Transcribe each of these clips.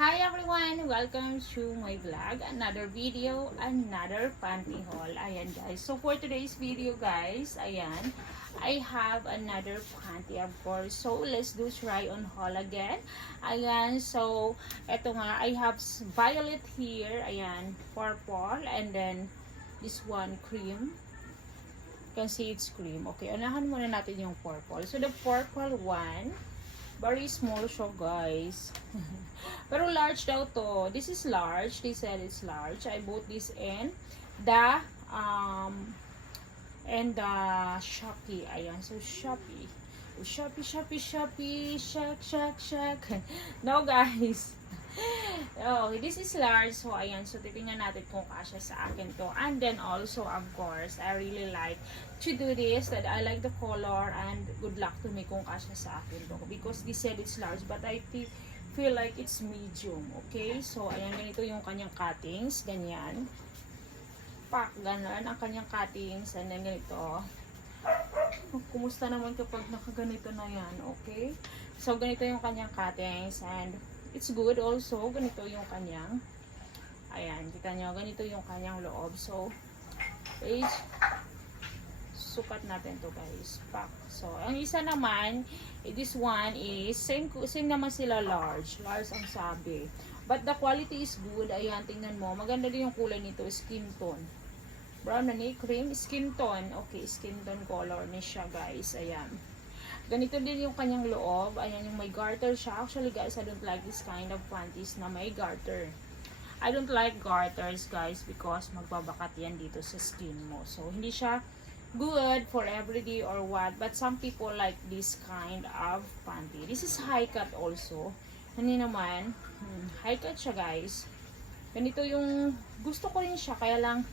Hi everyone! Welcome to my vlog. Another video, another panty haul. Ayan guys. So for today's video guys, ayan, I have another panty of course. So let's do try on haul again. Ayan, so eto nga, I have violet here. Ayan, purple. And then this one cream. You can see it's cream. Okay, unahan muna natin yung purple. So the purple one, very small siya guys. Pero large daw to. This is large. They said it's large. I bought this in the Shopee. Ayan. So Shopee. Shopee. Shak. No guys. Oh, this is large. So ayan. So titingnan natin kung kasya sa akin to. And then also of course, I really like to do this. That I like the color and good luck to me kung kasya sa akin to. Because they said it's large but I feel like it's medium. Okay? So, ayan, ganito yung kanyang cuttings. Ganyan. Pak, ganun ang kanyang cuttings. And then, ganito. Kumusta naman kapag nakaganito na yan? Okay? So, ganito yung kanyang cuttings. And, it's good also. Ganito yung kanyang. Ayan, kita nyo. Ganito yung kanyang loob. So, guys, sukat natin to guys. Pak. So, ang isa naman, this one is, same naman sila large. Large ang sabi. But the quality is good. Ayan, tingnan mo. Maganda din yung kulay nito. Skin tone. Brown na ni cream. Skin tone. Okay, skin tone color ni siya guys. Ayan. Ganito din yung kanyang loob. Ayan, yung may garter siya. Actually guys, I don't like this kind of panties na may garter. I don't like garters guys because magbabakat yan dito sa skin mo. So, hindi siya good for everyday or what, but some people like this kind of panty. This is high cut also. Hindi naman, high cut siya guys. Ganito yung, gusto ko rin siya, kaya lang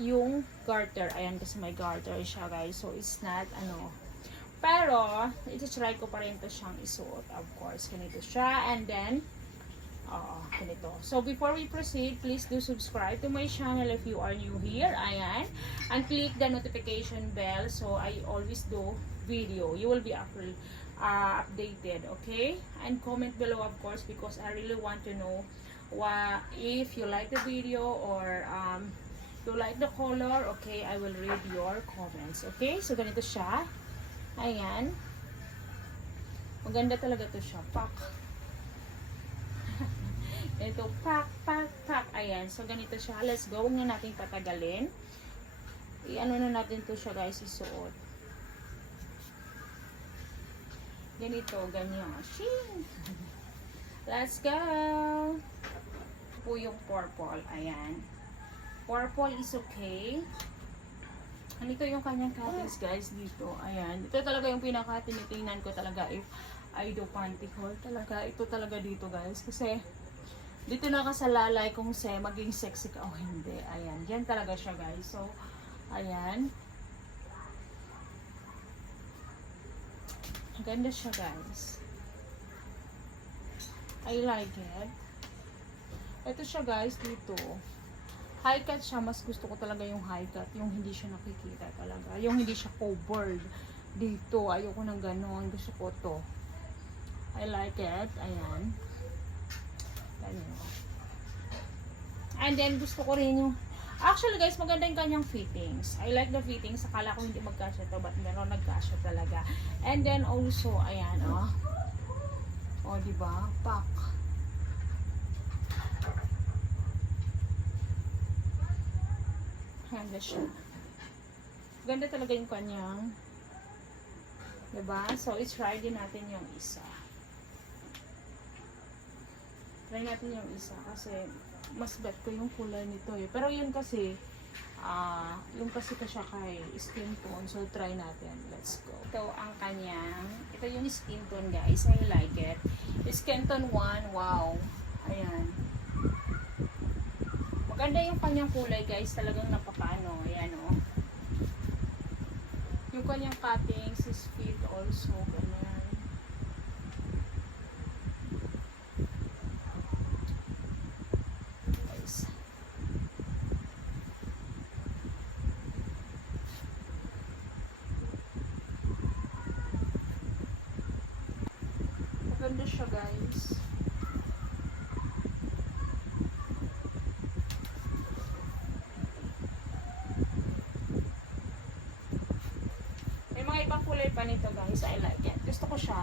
yung garter, ayan kasi may garter siya guys, so it's not pero ito-try ko pa rin to siyang isuot, of course. Ganito siya, and then ganito. So, before we proceed, please do subscribe to my channel if you are new here. Ayan. And click the notification bell so I always do video. You will be updated, okay? And comment below, of course, because I really want to know if you like the video or you like the color, okay? I will read your comments, okay? So, ganito siya. Ayan. Maganda talaga to siya. Pak. Ito, pak. Ayan. So, ganito siya. Let's go. Huwag na natin patagalin. I-ano na natin to siya, guys. Isuot. Ganito. Ganyan. Shing! Let's go! Ito po yung purple. Ayan. Purple is okay. Ganito yung kanyang cuttings, guys. Dito. Ayan. Ito talaga yung pinaka-tinitingnan ko talaga if I do panty haul. Talaga. Ito talaga dito, guys. Kasi dito nakasalalay kung maging sexy ka o hindi. Ayan. Yan talaga siya guys. So, ayan. Ganda siya guys. I like it. Ito siya guys dito. High cut siya. Mas gusto ko talaga yung high cut. Yung hindi siya nakikita talaga. Yung hindi siya covered. Dito. Ayoko ng ganon. Gusto ko to. I like it. Ayan. And then gusto ko rin yung actually guys, maganda yung kanyang fittings. I like the fittings. Akala ko hindi magkasya to, but meron nagkasya talaga. And then also, ayan diba? Pak. Ganda siya. Ganda talaga yung kanyang, diba? So, i-try din natin yung isa. Try natin yung isa kasi mas bet ko yung kulay nito eh. Pero yun kasi siya kay skin tone. So try natin. Let's go. Ito yung skin tone guys. I like it. Skin tone 1. Wow. Ayan. Maganda yung kanyang kulay guys. Talagang napakaano. Ayan o. Yung kanyang cuttings is fit also. Ganyan. Ganda siya guys. kulay pa nito guys. I like it. Gusto ko siya.